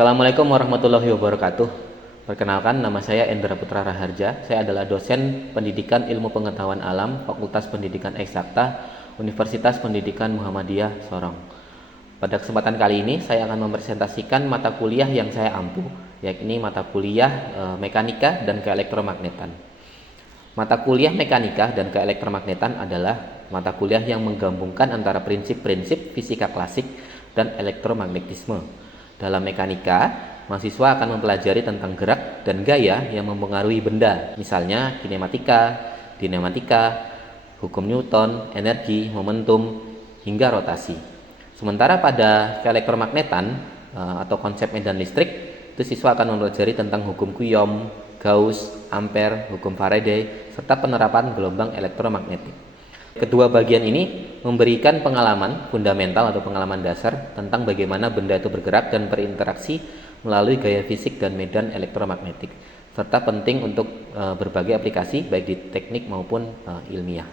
Assalamualaikum warahmatullahi wabarakatuh. Perkenalkan, nama saya Endra Putra Raharja. Saya adalah dosen Pendidikan Ilmu Pengetahuan Alam, Fakultas Pendidikan Eksakta, Universitas Pendidikan Muhammadiyah Sorong. Pada kesempatan kali ini, saya akan mempresentasikan mata kuliah yang saya ampu, yakni mata kuliah Mekanika dan Keelektromagnetan. Mata kuliah Mekanika dan Keelektromagnetan adalah mata kuliah yang menggabungkan antara prinsip-prinsip fisika klasik dan elektromagnetisme. Dalam mekanika, mahasiswa akan mempelajari tentang gerak dan gaya yang mempengaruhi benda, misalnya kinematika, dinamatika, hukum Newton, energi, momentum, hingga rotasi. Sementara pada keelektromagnetan atau konsep medan listrik, itu siswa akan mempelajari tentang hukum Coulomb, Gauss, Ampere, hukum Faraday, serta penerapan gelombang elektromagnetik. Kedua bagian ini memberikan pengalaman fundamental atau pengalaman dasar tentang bagaimana benda itu bergerak dan berinteraksi melalui gaya fisik dan medan elektromagnetik, serta penting untuk berbagai aplikasi baik di teknik maupun ilmiah.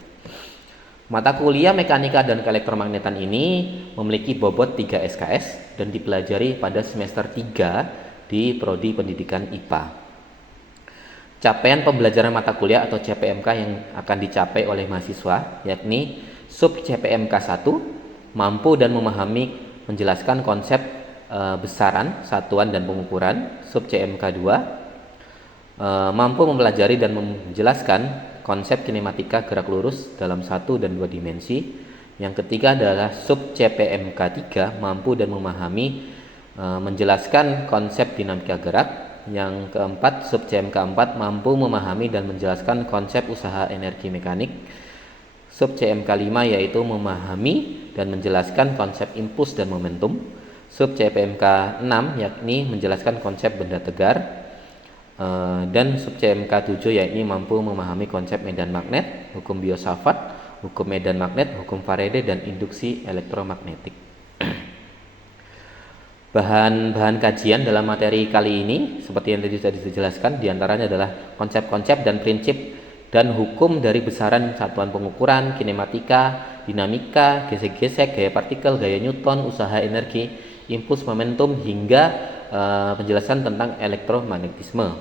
Mata kuliah Mekanika dan Keelektromagnetan ini memiliki bobot 3 SKS dan dipelajari pada semester 3 di Prodi Pendidikan IPA. Capaian pembelajaran mata kuliah atau CPMK yang akan dicapai oleh mahasiswa yakni sub CPMK 1 mampu dan memahami menjelaskan konsep besaran, satuan dan pengukuran. Sub CMK 2 mampu mempelajari dan menjelaskan konsep kinematika gerak lurus dalam 1 dan 2 dimensi. Yang ketiga adalah sub CPMK 3 mampu dan memahami menjelaskan konsep dinamika gerak. Yang keempat, sub CMK 4 mampu memahami dan menjelaskan konsep usaha energi mekanik. Sub CMK 5 yaitu memahami dan menjelaskan konsep impuls dan momentum. Sub CPMK 6 yakni menjelaskan konsep benda tegar. Dan sub CMK 7 yakni mampu memahami konsep medan magnet, hukum Biot-Savart, hukum medan magnet, hukum Faraday, dan induksi elektromagnetik. Bahan-bahan kajian dalam materi kali ini seperti yang tadi sudah dijelaskan, diantaranya adalah konsep-konsep dan prinsip dan hukum dari besaran satuan pengukuran, kinematika, dinamika, gesek-gesek, gaya partikel, gaya Newton, usaha energi, impuls, momentum, hingga penjelasan tentang elektromagnetisme.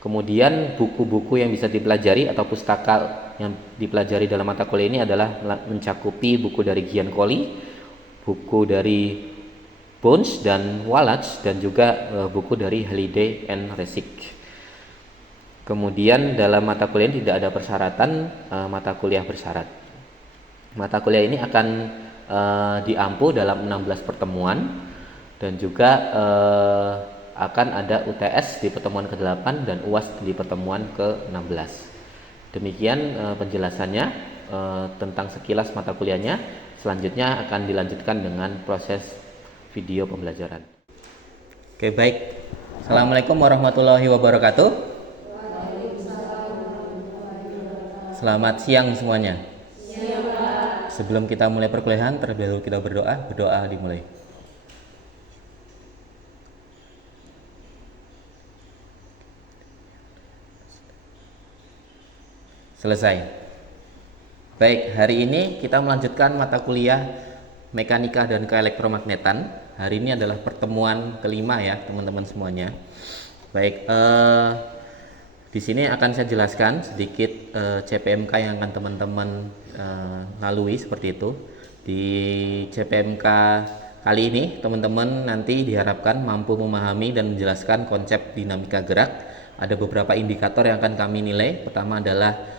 Kemudian buku-buku yang bisa dipelajari atau pustaka yang dipelajari dalam mata kuliah ini adalah mencakupi buku dari Giancoli, buku dari Bones dan Wallace, dan juga buku dari Halliday and Resik. Kemudian dalam mata kuliah ini tidak ada persyaratan mata kuliah bersyarat. Mata kuliah ini akan diampu dalam 16 pertemuan dan juga akan ada UTS di pertemuan ke-8 dan UAS di pertemuan ke-16. Demikian penjelasannya tentang sekilas mata kuliahnya. Selanjutnya akan dilanjutkan dengan proses video pembelajaran. Oke, baik. Assalamualaikum warahmatullahi wabarakatuh. Selamat siang semuanya. Sebelum kita mulai perkuliahan, terlebih dahulu kita berdoa. Berdoa dimulai. Selesai. Baik, hari ini kita melanjutkan mata kuliah Mekanika dan Keelektromagnetan. Hari ini adalah pertemuan kelima ya teman-teman semuanya. Baik, di sini akan saya jelaskan sedikit CPMK yang akan teman-teman lalui seperti itu. Di CPMK kali ini teman-teman nanti diharapkan mampu memahami dan menjelaskan konsep dinamika gerak. Ada beberapa indikator yang akan kami nilai. Pertama adalah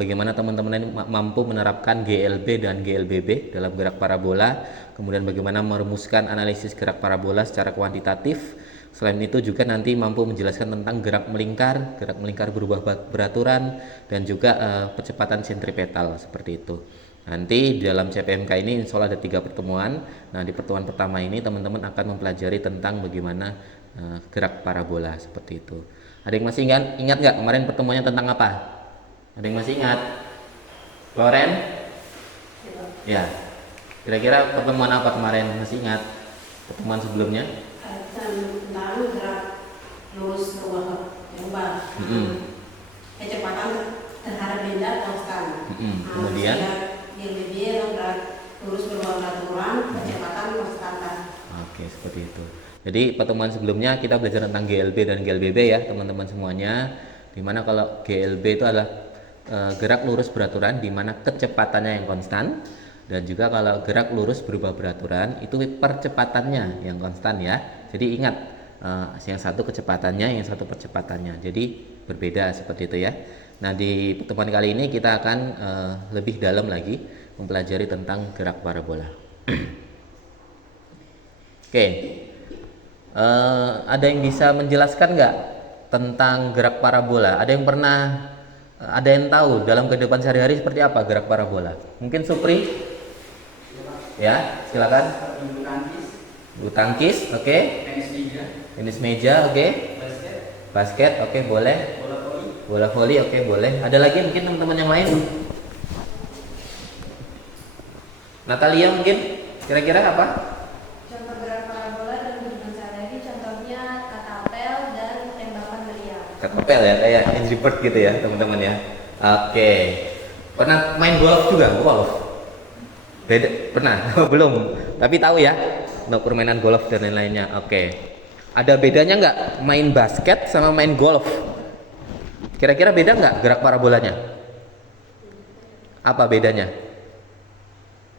bagaimana teman-teman ini mampu menerapkan GLB dan GLBB dalam gerak parabola, kemudian bagaimana merumuskan analisis gerak parabola secara kuantitatif. Selain itu juga nanti mampu menjelaskan tentang gerak melingkar berubah beraturan, dan juga percepatan sentripetal seperti itu. Nanti di dalam CPMK ini insya Allah ada 3 pertemuan. Nah, di pertemuan pertama ini teman-teman akan mempelajari tentang bagaimana gerak parabola seperti itu. Ada yang masih ingat nggak kemarin pertemuannya tentang apa? Ada yang masih ingat? Loren? Ya. Kira-kira pertemuan apa kemarin? Masih ingat? Pertemuan sebelumnya? Tentang gerak lurus berubah. Kecepatan terhadap benda konstan. Kemudian? GLBB gerak lurus berubah beraturan, kecepatan konstan. Oke, seperti itu. Jadi pertemuan sebelumnya kita belajar tentang GLB dan GLBB ya teman-teman semuanya. Dimana kalau GLB itu adalah gerak lurus beraturan, dimana kecepatannya yang konstan, dan juga kalau gerak lurus berubah beraturan itu percepatannya yang konstan ya. Jadi ingat, yang satu kecepatannya, yang satu percepatannya, jadi berbeda seperti itu ya. Nah, di pertemuan kali ini kita akan lebih dalam lagi mempelajari tentang gerak parabola. Oke, ada yang bisa menjelaskan nggak tentang gerak parabola? Ada yang tahu dalam kehidupan sehari-hari seperti apa gerak parabola? Mungkin Supri? Ya, silakan. Bulu tangkis, oke. Tenis meja, oke. Basket, oke, boleh. Bola voli, oke, boleh. Ada lagi mungkin teman-teman yang lain? Natalia mungkin? Kira-kira apa? Contoh gerak parabola dalam kehidupan sehari-hari contohnya katapel dan tembakan meriam. Katapel ya, kayak Angry Bird gitu ya teman-teman ya. Oke. Pernah main golf juga? Golf? Beda? Pernah? Belum. Tapi tahu ya untuk permainan golf dan lain-lainnya. Oke. Ada bedanya nggak main basket sama main golf? Kira-kira beda nggak gerak parabolanya? Apa bedanya?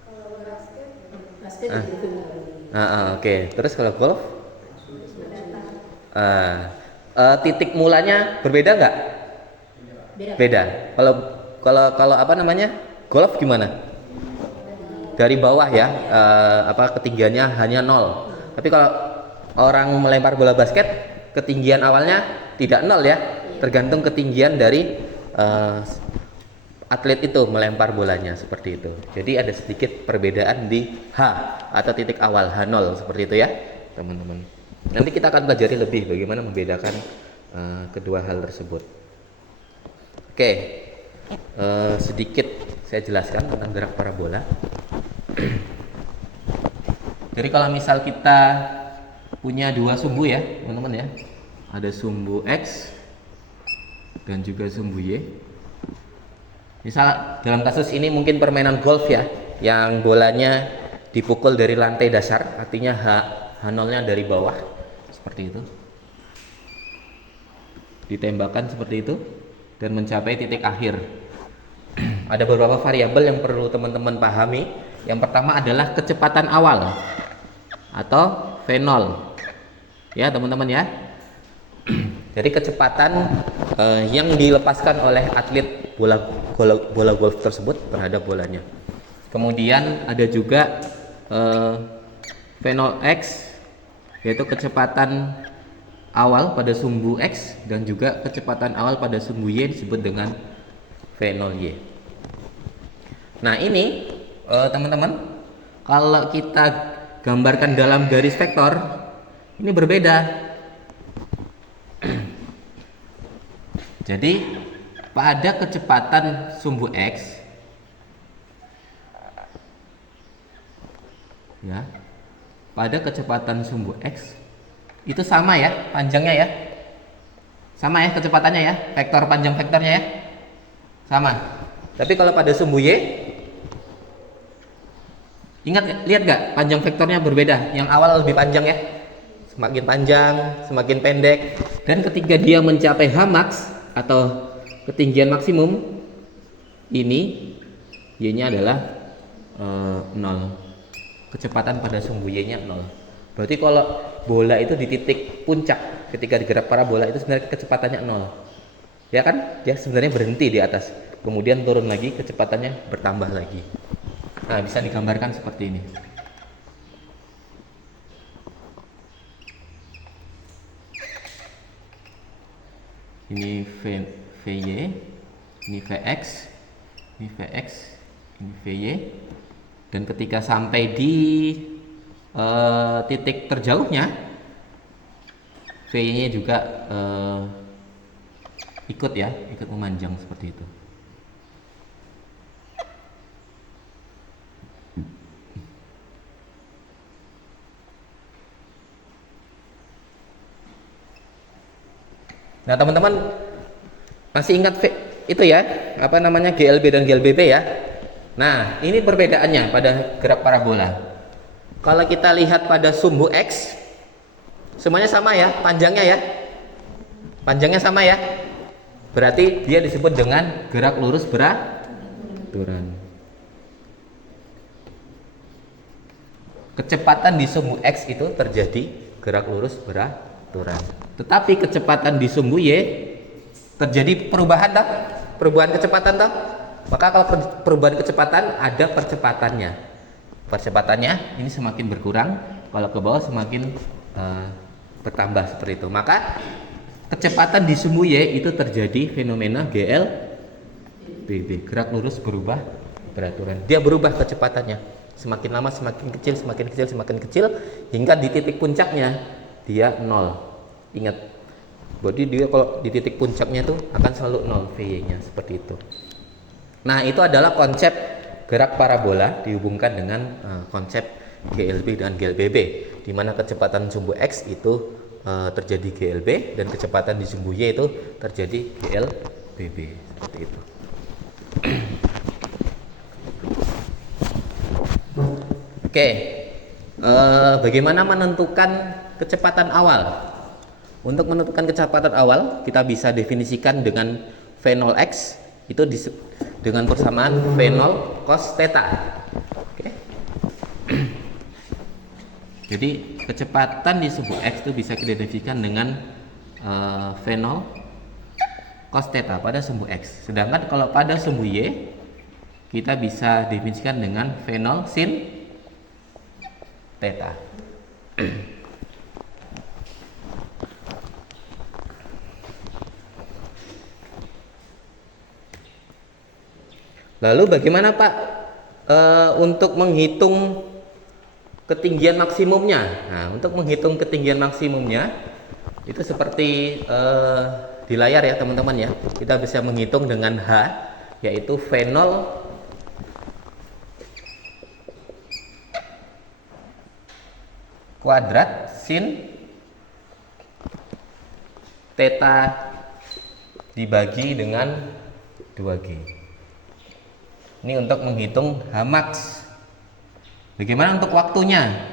Kalau basket Basket itu. Oke. Terus kalau golf? Titik mulanya berbeda nggak? Beda. Kalau apa namanya? Golf gimana? Dari bawah ya, ketinggiannya hanya 0. Tapi kalau orang melempar bola basket, ketinggian awalnya tidak 0 ya, tergantung ketinggian dari atlet itu melempar bolanya seperti itu. Jadi ada sedikit perbedaan di H atau titik awal H0 seperti itu ya, teman-teman. Nanti kita akan pelajari lebih bagaimana membedakan kedua hal tersebut. Oke, sedikit saya jelaskan tentang gerak parabola. Jadi kalau misal kita punya dua sumbu ya teman-teman ya, ada sumbu X dan juga sumbu Y. Misal dalam kasus ini mungkin permainan golf ya, yang bolanya dipukul dari lantai dasar, artinya H0-nya dari bawah seperti itu, ditembakkan seperti itu dan mencapai titik akhir. Ada beberapa variabel yang perlu teman-teman pahami. Yang pertama adalah kecepatan awal atau V0 ya teman-teman ya. Jadi kecepatan yang dilepaskan oleh atlet bola golf tersebut terhadap bolanya. Kemudian ada juga V0x, yaitu kecepatan awal pada sumbu X, dan juga kecepatan awal pada sumbu Y disebut dengan V0y. Nah ini teman-teman, kalau kita gambarkan dalam garis vektor ini berbeda. Jadi pada kecepatan sumbu X ya, pada kecepatan sumbu X itu sama ya panjangnya ya, sama ya kecepatannya ya, vektor panjang vektornya ya sama. Tapi kalau pada sumbu Y, ingat, lihat gak panjang vektornya berbeda, yang awal lebih panjang ya, semakin panjang semakin pendek, dan ketika dia mencapai Hmax atau ketinggian maksimum ini Y-nya adalah 0. Kecepatan pada sumbu Y-nya 0. Berarti kalau bola itu di titik puncak ketika digerak parabola itu sebenarnya kecepatannya 0. Ya kan? Dia sebenarnya berhenti di atas. Kemudian turun lagi, kecepatannya bertambah lagi. Nah, bisa digambarkan seperti ini. Ini VY, ini VX, ini VX, ini VY. Dan ketika sampai di titik terjauhnya, VY-nya juga ikut memanjang seperti itu. Nah teman-teman masih ingat itu ya, apa namanya, GLB dan GLBB ya. Nah ini perbedaannya pada gerak parabola. Kalau kita lihat pada sumbu X, Semuanya sama ya, panjangnya ya. Panjangnya sama ya. Berarti dia disebut dengan gerak lurus beraturan. Kecepatan di sumbu X itu terjadi gerak lurus beraturan. Tetapi kecepatan di sumbu Y terjadi perubahan tak? Perubahan kecepatan tak? Maka kalau perubahan kecepatan ada percepatannya. Percepatannya ini semakin berkurang, kalau ke bawah semakin bertambah seperti itu. Maka kecepatan di sumbu Y itu terjadi fenomena GLBB, gerak lurus berubah beraturan. Dia berubah kecepatannya, semakin lama semakin kecil, semakin kecil, semakin kecil, hingga di titik puncaknya dia 0. Ingat, jadi dia kalau di titik puncaknya itu akan selalu 0 VY-nya seperti itu. Nah, itu adalah konsep gerak parabola dihubungkan dengan konsep GLB dan GLBB, di mana kecepatan sumbu X itu terjadi GLB dan kecepatan di sumbu Y itu terjadi GLBB seperti itu. Oke, bagaimana menentukan kecepatan awal? Untuk menentukan kecepatan awal kita bisa definisikan dengan V0 X itu dengan persamaan V0 cos theta. Oke. Jadi kecepatan di sumbu X itu bisa kita definisikan dengan V0 cos theta pada sumbu X. Sedangkan kalau pada sumbu Y kita bisa definisikan dengan V0 sin theta. Lalu bagaimana Pak untuk menghitung ketinggian maksimumnya? Nah, untuk menghitung ketinggian maksimumnya itu seperti di layar ya teman-teman ya. Kita bisa menghitung dengan H, yaitu V0 kuadrat sin theta dibagi dengan 2G. Ini untuk menghitung Hmax. Bagaimana untuk waktunya?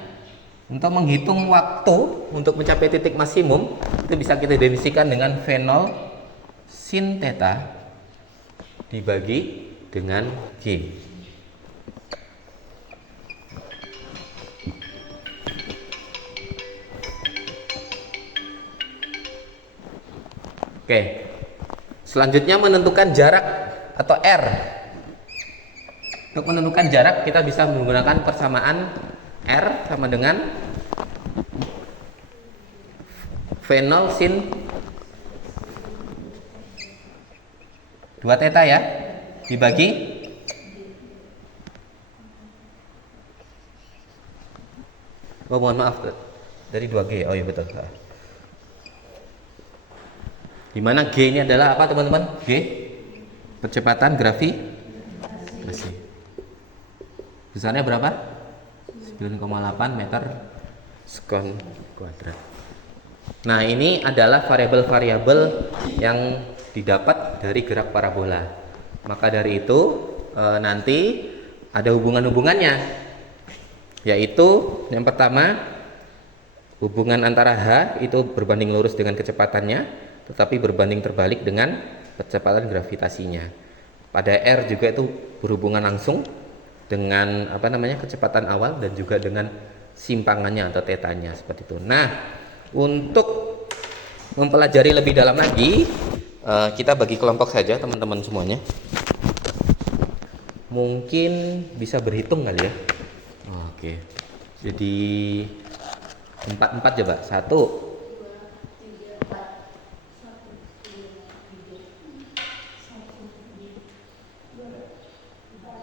Untuk menghitung waktu untuk mencapai titik maksimum itu bisa kita definisikan dengan V0 sin theta dibagi dengan G. Oke. Selanjutnya menentukan jarak atau R. Untuk menentukan jarak kita bisa menggunakan persamaan R sama dengan V0 sin 2 theta ya, dibagi mohon maaf dari 2G. Oh iya betul. Dimana G ini adalah apa teman-teman? G percepatan gravitasi. Besarnya berapa? 9,8 meter sekon kuadrat. Nah, ini adalah variabel-variabel yang didapat dari gerak parabola. Maka dari itu nanti ada hubungan-hubungannya, yaitu yang pertama hubungan antara H itu berbanding lurus dengan kecepatannya, tetapi berbanding terbalik dengan kecepatan gravitasinya. Pada R juga itu berhubungan langsung dengan kecepatan awal dan juga dengan simpangannya atau tetanya seperti itu. Nah, untuk mempelajari lebih dalam lagi, kita bagi kelompok saja teman-teman semuanya. Mungkin bisa berhitung kali ya. Oke. Jadi 4 coba. 1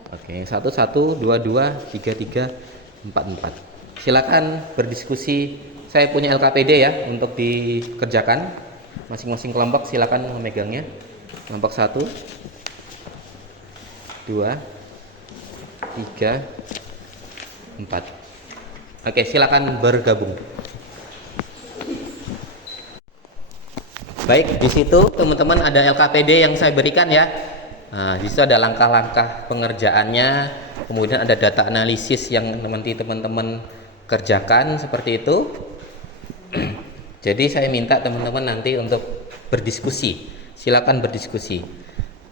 Oke, 1, 1, 2, 2, 3, 3, 4. Silakan berdiskusi. Saya punya LKPD ya untuk dikerjakan. Masing-masing kelompok silakan memegangnya. Kelompok 1, 2, 3, 4. Oke, silakan bergabung. Baik, di situ teman-teman ada LKPD yang saya berikan ya. Nah, di situ ada langkah-langkah pengerjaannya, kemudian ada data analisis yang nanti teman-teman kerjakan seperti itu. Jadi saya minta teman-teman nanti untuk berdiskusi. Silakan berdiskusi.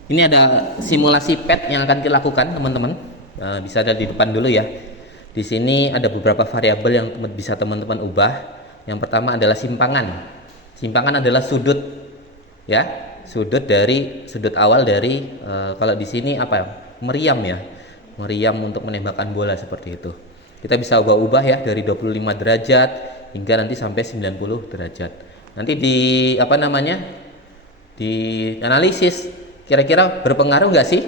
Ini ada simulasi PET yang akan kita lakukan, teman-teman. Bisa ada di depan dulu ya. Di sini ada beberapa variabel yang bisa teman-teman ubah. Yang pertama adalah simpangan. Simpangan adalah sudut, ya, sudut awal dari kalau di sini apa? Meriam ya. Meriam untuk menembakkan bola seperti itu. Kita bisa ubah-ubah ya dari 25 derajat hingga nanti sampai 90 derajat. Nanti di di analisis kira-kira berpengaruh nggak sih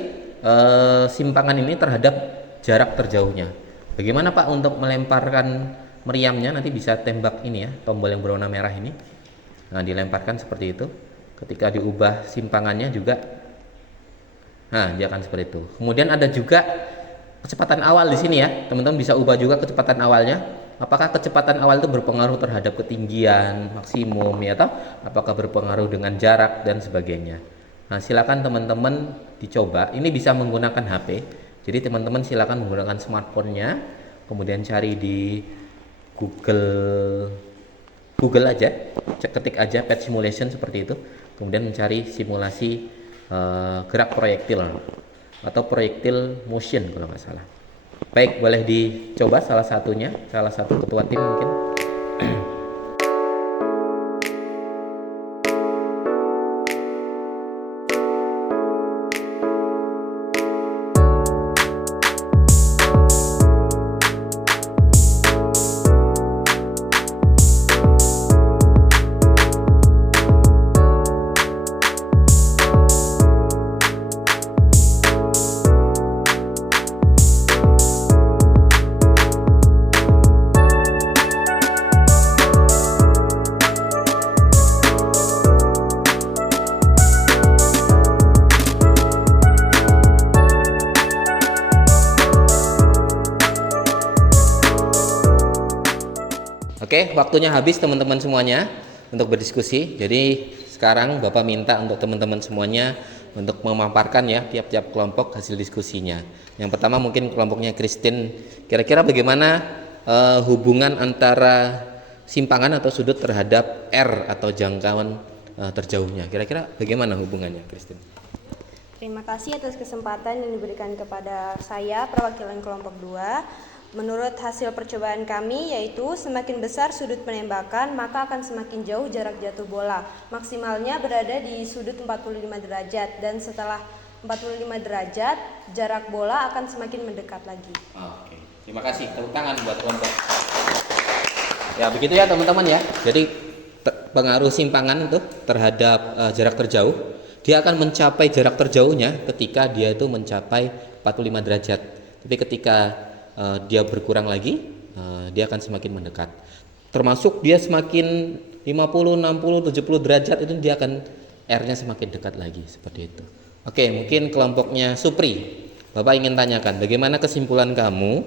simpangan ini terhadap jarak terjauhnya. Bagaimana Pak untuk melemparkan meriamnya? Nanti bisa tembak ini ya, tombol yang berwarna merah ini. Nah, dilemparkan seperti itu. Ketika diubah simpangannya juga, nah dia akan seperti itu. Kemudian ada juga kecepatan awal di sini ya, teman-teman bisa ubah juga kecepatan awalnya. Apakah kecepatan awal itu berpengaruh terhadap ketinggian maksimum ya, atau apakah berpengaruh dengan jarak dan sebagainya. Nah, silakan teman-teman dicoba. Ini bisa menggunakan HP. Jadi teman-teman silakan menggunakan smartphone-nya, kemudian cari di Google aja, ketik aja PET simulation seperti itu, kemudian mencari simulasi gerak proyektil atau proyektil motion kalau nggak salah. Baik, boleh dicoba salah satunya, salah satu ketua tim mungkin. Oke, waktunya habis teman-teman semuanya untuk berdiskusi. Jadi sekarang Bapak minta untuk teman-teman semuanya untuk memaparkan ya tiap-tiap kelompok hasil diskusinya. Yang pertama mungkin kelompoknya Christine. Kira-kira bagaimana hubungan antara simpangan atau sudut terhadap R atau jangkauan terjauhnya? Kira-kira bagaimana hubungannya, Christine? Terima kasih atas kesempatan yang diberikan kepada saya, perwakilan kelompok 2. Menurut hasil percobaan kami, yaitu semakin besar sudut penembakan, maka akan semakin jauh jarak jatuh bola. Maksimalnya berada di sudut 45 derajat, dan setelah 45 derajat, jarak bola akan semakin mendekat lagi. Oke, terima kasih. Tepuk tangan buat kelompok. Ya, begitu ya teman-teman ya. Jadi pengaruh simpangan itu terhadap jarak terjauh, dia akan mencapai jarak terjauhnya ketika dia itu mencapai 45 derajat. Tapi ketika dia berkurang lagi, dia akan semakin mendekat. Termasuk dia semakin 50, 60, 70 derajat itu dia akan R-nya semakin dekat lagi seperti itu. Oke, mungkin kelompoknya Supri. Bapak ingin tanyakan, bagaimana kesimpulan kamu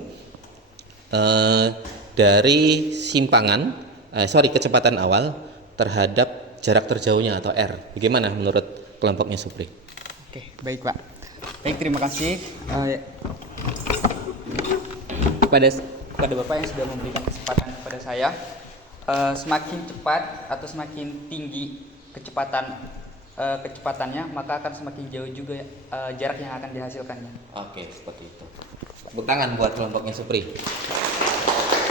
dari kecepatan awal terhadap jarak terjauhnya atau R? Bagaimana menurut kelompoknya Supri? Oke, baik Pak. Baik, terima kasih kepada Bapak yang sudah memberikan kesempatan kepada saya. Semakin cepat atau semakin tinggi kecepatannya, maka akan semakin jauh juga jarak yang akan dihasilkannya. Oke, seperti itu. Tepuk tangan buat kelompoknya Supri.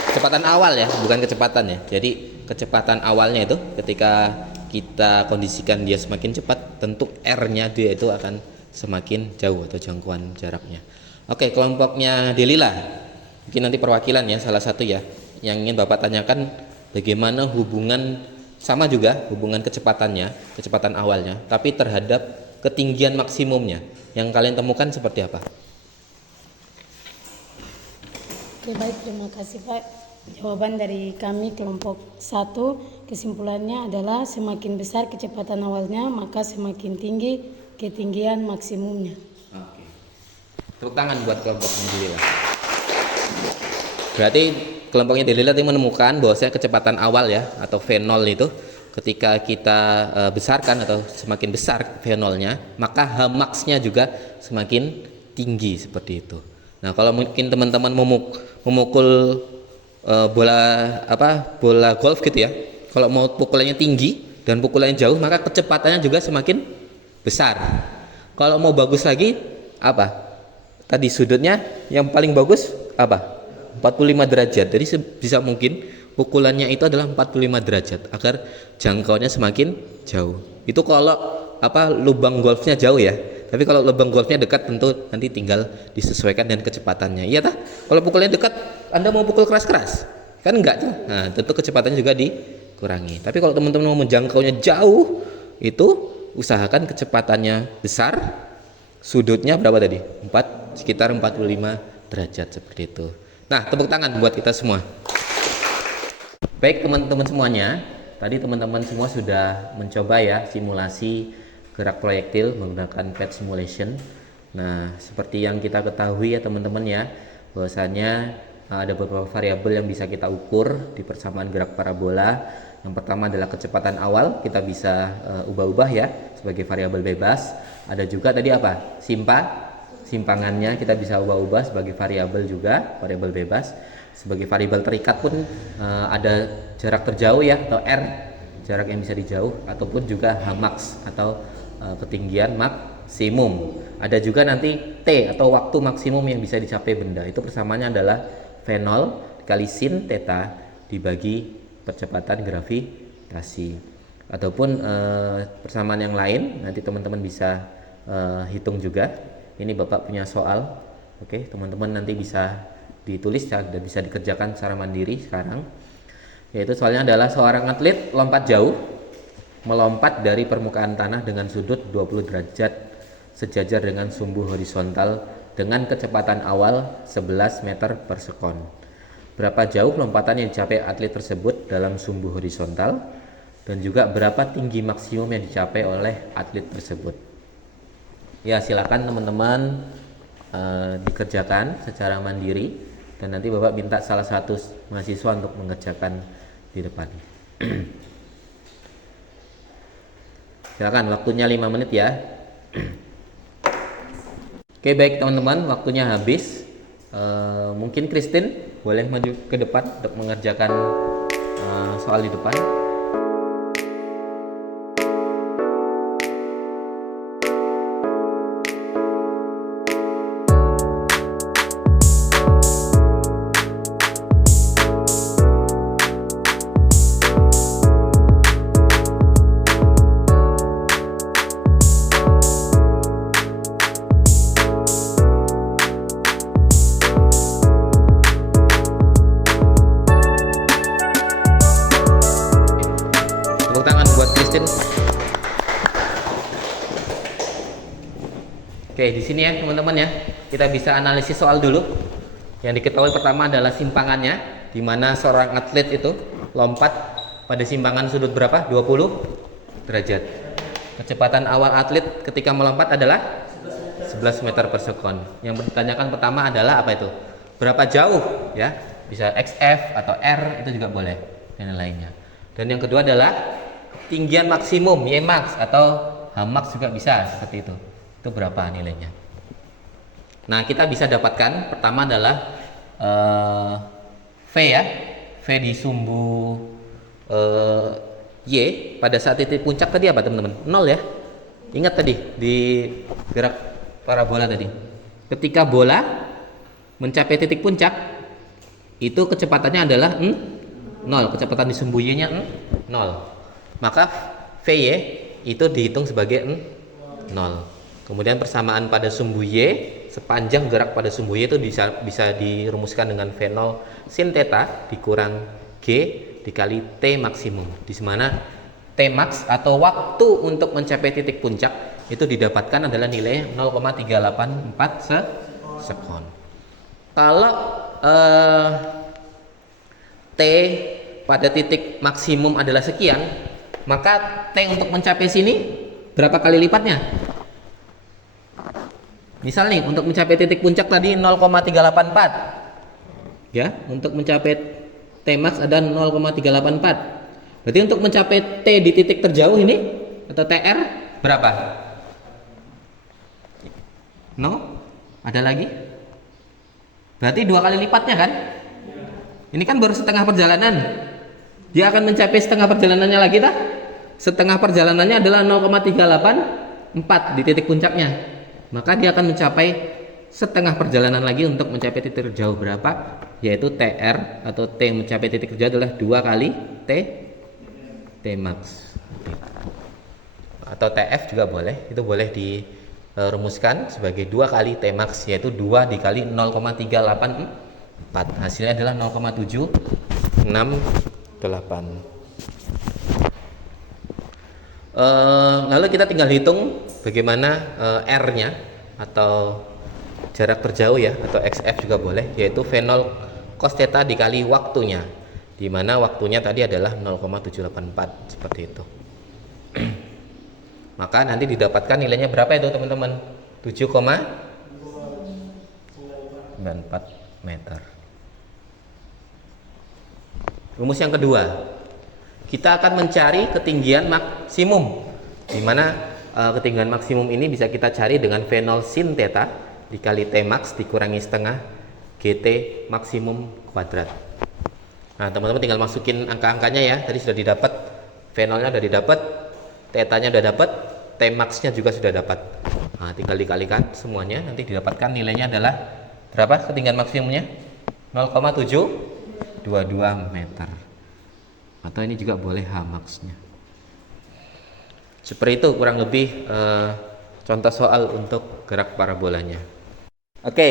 Kecepatan awal ya, bukan kecepatan ya. Jadi kecepatan awalnya itu ketika kita kondisikan dia semakin cepat, tentu R-nya dia itu akan semakin jauh atau jangkauan jaraknya. Oke, kelompoknya Delila. Mungkin nanti perwakilan ya, salah satu ya yang ingin Bapak tanyakan, bagaimana hubungan sama juga hubungan kecepatannya, kecepatan awalnya, tapi terhadap ketinggian maksimumnya yang kalian temukan seperti apa? Oke, baik, terima kasih Pak. Jawaban dari kami kelompok 1, kesimpulannya adalah semakin besar kecepatan awalnya, maka semakin tinggi ketinggian maksimumnya. Oke. Tepuk tangan buat kelompoknya Delila. Berarti kelompoknya Delila tadi menemukan bahwasanya kecepatan awal ya atau V0 itu ketika kita besarkan atau semakin besar V0-nya, maka Hmax-nya juga semakin tinggi seperti itu. Nah, kalau mungkin teman-teman memukul bola golf gitu ya, kalau mau pukulannya tinggi dan pukulannya jauh, maka kecepatannya juga semakin besar. Kalau mau bagus lagi, apa? Tadi sudutnya yang paling bagus apa? 45 derajat. Jadi bisa mungkin pukulannya itu adalah 45 derajat agar jangkauannya semakin jauh. Itu kalau lubang golfnya jauh ya. Tapi kalau lubang golfnya dekat tentu nanti tinggal disesuaikan dengan kecepatannya. Iya tah? Kalau pukulannya dekat, Anda mau pukul keras-keras? Kan enggak tuh. Nah, tentu kecepatannya juga dikurangi. Tapi kalau teman-teman mau menjangkaunya jauh, itu usahakan kecepatannya besar. Sudutnya berapa tadi? Sekitar 45 derajat seperti itu. Nah, tepuk tangan buat kita semua. Baik teman-teman semuanya, tadi teman-teman semua sudah mencoba ya simulasi gerak proyektil menggunakan PET simulation. Nah, seperti yang kita ketahui ya teman-teman ya, bahwasanya ada beberapa variabel yang bisa kita ukur di persamaan gerak parabola. Yang pertama adalah kecepatan awal, kita bisa ubah-ubah ya sebagai variabel bebas. Ada juga tadi apa? Simpangannya kita bisa ubah-ubah sebagai variabel juga, variabel bebas. Sebagai variabel terikat pun ada jarak terjauh ya, atau R, jarak yang bisa dijauh, ataupun juga Hmax atau ketinggian maksimum. Ada juga nanti T atau waktu maksimum yang bisa dicapai benda. Itu persamaannya adalah V0 dikali sin theta dibagi percepatan gravitasi. Ataupun persamaan yang lain nanti teman-teman bisa hitung juga. Ini Bapak punya soal. Oke, teman-teman nanti bisa ditulis dan bisa dikerjakan secara mandiri sekarang. Yaitu soalnya adalah seorang atlet lompat jauh, melompat dari permukaan tanah dengan sudut 20 derajat sejajar dengan sumbu horizontal dengan kecepatan awal 11 meter per sekon. Berapa jauh lompatan yang dicapai atlet tersebut dalam sumbu horizontal, dan juga berapa tinggi maksimum yang dicapai oleh atlet tersebut. Ya, silakan teman-teman dikerjakan secara mandiri, dan nanti Bapak minta salah satu mahasiswa untuk mengerjakan di depan. Silakan, waktunya 5 menit ya. Oke, baik teman-teman, waktunya habis. Mungkin Christine boleh maju ke depan untuk mengerjakan soal di depan. Tepuk tangan buat Christine. Oke, di sini ya teman-teman ya, kita bisa analisis soal dulu. Yang diketahui pertama adalah simpangannya, di mana seorang atlet itu lompat pada simpangan sudut berapa? 20 derajat. Kecepatan awal atlet ketika melompat adalah 11 meter per sekon. Yang ditanyakan pertama adalah apa itu? Berapa jauh ya? Bisa XF atau R itu juga boleh, dan lainnya. Dan yang kedua adalah ketinggian maksimum Ymax atau Hmax juga bisa seperti itu. Itu berapa nilainya? Nah, kita bisa dapatkan pertama adalah V ya, V di sumbu Y pada saat titik puncak tadi apa teman-teman? 0 ya. Ingat tadi di gerak parabola tadi. Ketika bola mencapai titik puncak, itu kecepatannya adalah 0, kecepatan di sumbu Y-nya 0. Maka VY itu dihitung sebagai 0. Kemudian persamaan pada sumbu Y, sepanjang gerak pada sumbu Y itu bisa dirumuskan dengan V0 sin theta dikurang G dikali T maksimum. Di mana T max atau waktu untuk mencapai titik puncak itu didapatkan adalah nilai 0,384 sekon. Kalau T pada titik maksimum adalah sekian, maka T untuk mencapai sini berapa kali lipatnya? Misal nih, untuk mencapai titik puncak tadi 0,384. Ya, untuk mencapai T max ada 0,384. Berarti untuk mencapai T di titik terjauh ini atau TR berapa? No? Ada lagi? Berarti 2 kali lipatnya kan? Ini kan baru setengah perjalanan. Dia akan mencapai setengah perjalanannya lagi tak? Setengah perjalanannya adalah 0,384 di titik puncaknya. Maka dia akan mencapai setengah perjalanan lagi untuk mencapai titik terjauh berapa? Yaitu TR atau T mencapai titik terjauh adalah 2 kali T max. Atau TF juga boleh. Itu boleh dirumuskan sebagai 2 kali T max, yaitu 2 dikali 0,384. Hasilnya adalah 0,768. Lalu kita tinggal hitung bagaimana R-nya atau jarak terjauh ya, atau XF juga boleh, yaitu V0 cos theta dikali waktunya, di mana waktunya tadi adalah 0,784 seperti itu. Maka nanti didapatkan nilainya berapa itu teman-teman? 7,94 meter. Rumus yang kedua, kita akan mencari ketinggian maksimum, di mana ketinggian maksimum ini bisa kita cari dengan V0 sin theta dikali T max dikurangi setengah GT maksimum kuadrat. Nah, teman-teman tinggal masukin angka-angkanya ya. Tadi sudah didapat, V0-nya sudah didapat, theta-nya sudah dapat, T max-nya juga sudah dapat. Nah, tinggal dikalikan semuanya, nanti didapatkan nilainya adalah berapa ketinggian maksimumnya? 0,722 meter. Atau ini juga boleh H max-nya. Seperti itu kurang lebih contoh soal untuk gerak parabolanya. Oke,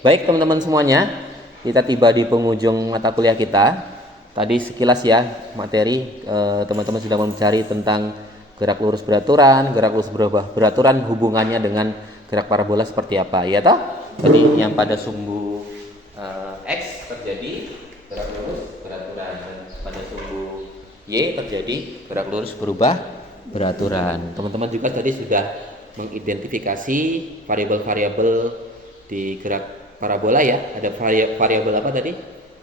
baik teman-teman semuanya, kita tiba di penghujung mata kuliah kita. Tadi sekilas ya materi, teman-teman sudah mencari tentang gerak lurus beraturan, gerak lurus beraturan hubungannya dengan gerak parabola seperti apa, ya toh? Jadi yang pada sumbu X terjadi gerak lurus beraturan, dan pada sumbu Y terjadi gerak lurus berubah beraturan. Teman-teman juga tadi sudah mengidentifikasi variabel-variabel di gerak parabola ya. Ada variabel apa tadi?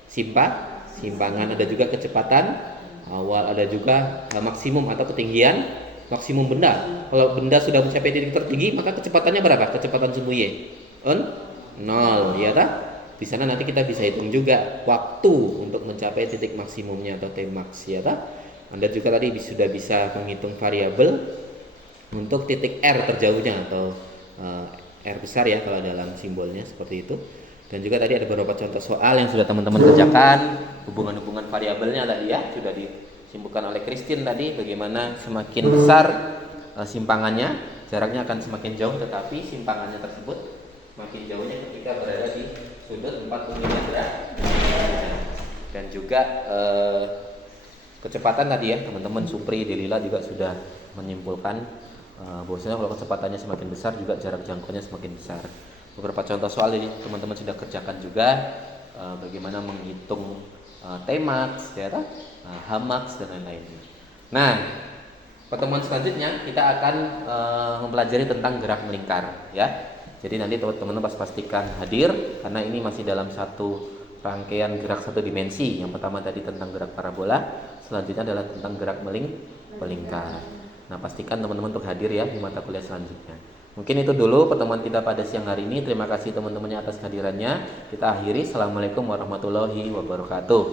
Simpangan, ada juga kecepatan awal, ada juga maksimum atau ketinggian maksimum benda. Kalau benda sudah mencapai titik tertinggi, maka kecepatannya berapa? Kecepatan sumbu Y 0, ya tak? Di sana nanti kita bisa hitung juga waktu untuk mencapai titik maksimumnya atau T max, ya tak? Anda juga tadi sudah bisa menghitung variabel untuk titik R terjauhnya atau R besar ya kalau dalam simbolnya seperti itu. Dan juga tadi ada beberapa contoh soal yang sudah teman-teman kerjakan, hubungan-hubungan variabelnya tadi ya sudah disimpulkan oleh Christine tadi, bagaimana semakin besar simpangannya, jaraknya akan semakin jauh, tetapi simpangannya tersebut makin jauhnya ketika berada di sudut 40 derajat. Dan juga kecepatan tadi ya, teman-teman Supri, Delila juga sudah menyimpulkan bahwasanya kalau kecepatannya semakin besar juga jarak jangkaunya semakin besar. Beberapa contoh soal ini teman-teman sudah kerjakan juga, bagaimana menghitung T max, ya, H max dan lain-lain. Nah, pertemuan selanjutnya kita akan mempelajari tentang gerak melingkar, ya. Jadi nanti teman-teman pastikan hadir karena ini masih dalam satu rangkaian gerak satu dimensi. Yang pertama tadi tentang gerak parabola, selanjutnya adalah tentang gerak melingkar. Nah, pastikan teman-teman untuk hadir ya di mata kuliah selanjutnya. Mungkin itu dulu pertemuan kita pada siang hari ini. Terima kasih teman-temannya atas kehadirannya. Kita akhiri. Assalamualaikum warahmatullahi wabarakatuh.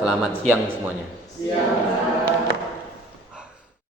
Selamat siang semuanya.